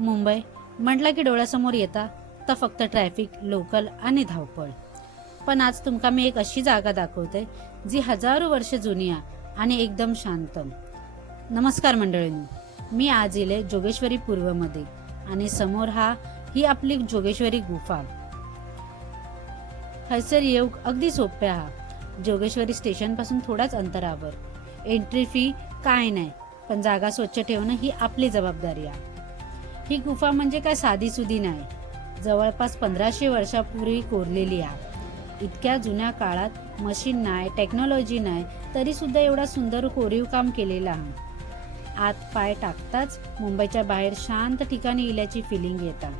मुंबई म्हटलं की डोळ्यासमोर येता तर फक्त ट्रॅफिक, लोकल आणि धावपळ. पण आज तुमका मी एक अशी जागा दाखवते जी हजारो वर्ष जुनी आहे आणि एकदम शांत. नमस्कार मंडळींनो, मी आज इले जोगेश्वरी पूर्वमध्ये आणि समोर ही आपली जोगेश्वरी गुफा. हैसर येऊक अगदी सोपे हा. जोगेश्वरी स्टेशन पासून थोडाच अंतरावर. एंट्री फी काय नाही, पण जागा स्वच्छ ठेवणं ही आपली जबाबदारी आहे. ही गुफा म्हणजे काय साधीसुधी नाही, जवळपास 1500 वर्षापूर्वी कोरलेली आहे. इतक्या जुन्या काळात मशीन नाही, टेक्नॉलॉजी नाही, तरी सुद्धा एवढा सुंदर कोरीव काम केलेलं आहे. आत पाय टाकताच मुंबईच्या बाहेर शांत ठिकाणी इल्याची फिलिंग येतात.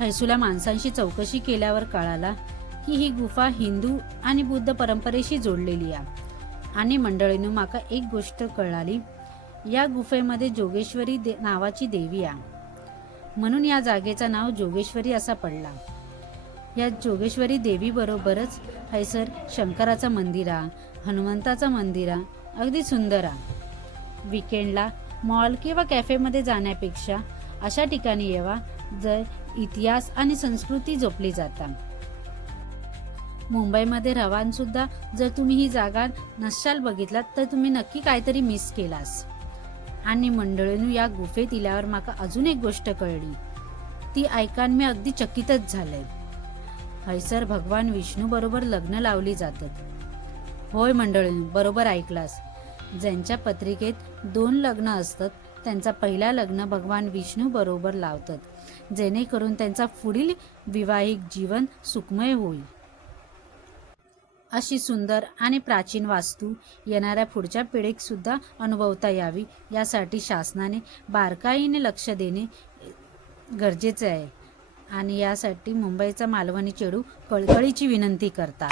हैसूला माणसांशी चौकशी केल्यावर कळाला की ही गुफा हिंदू आणि बुद्ध परंपरेशी जोडलेली आहे. आणि मंडळींनो, माका एक गोष्ट कळाली, या गुफेमध्ये जोगेश्वरी नावाची देवी आहे, म्हणून या जागेचं नाव जोगेश्वरी असा पडला. या जोगेश्वरी देवी बरोबरच हैसर शंकराचं मंदिर आहे, हनुमंताचं मंदिर आहे, अगदी सुंदर आहे. विकेंडला मॉल किंवा कॅफेमध्ये जाण्यापेक्षा अशा ठिकाणी येवा जर इतिहास आणि संस्कृती जपली जातात. मुंबईमध्ये रवान सुद्धा जर तुम्ही ही जागा नसाल बघितलात तर तुम्ही नक्की काहीतरी मिस केलास. आणि मंडळींनो, या गुफेत इल्यावर माका अजून एक गोष्ट कळली, ती ऐकान मी अगदी चकितच झाले. हैसर भगवान विष्णू बरोबर लग्न लावली जातात. होय मंडळींनो, बरोबर ऐकलास. ज्यांच्या पत्रिकेत 2 लग्न असतात त्यांचा पहिला लग्न भगवान विष्णू बरोबर लावतात, जेणेकरून त्यांचा पुढील विवाहिक जीवन सुखमय होईल. अशी सुंदर आणि प्राचीन वास्तू येणाऱ्या पुढच्या पिढीक सुद्धा अनुभवता यावी, यासाठी शासनाने बारकाईने लक्ष देणे गरजेचे आहे. आणि यासाठी मुंबईचा मालवणी चेडू कळकळीची विनंती करता.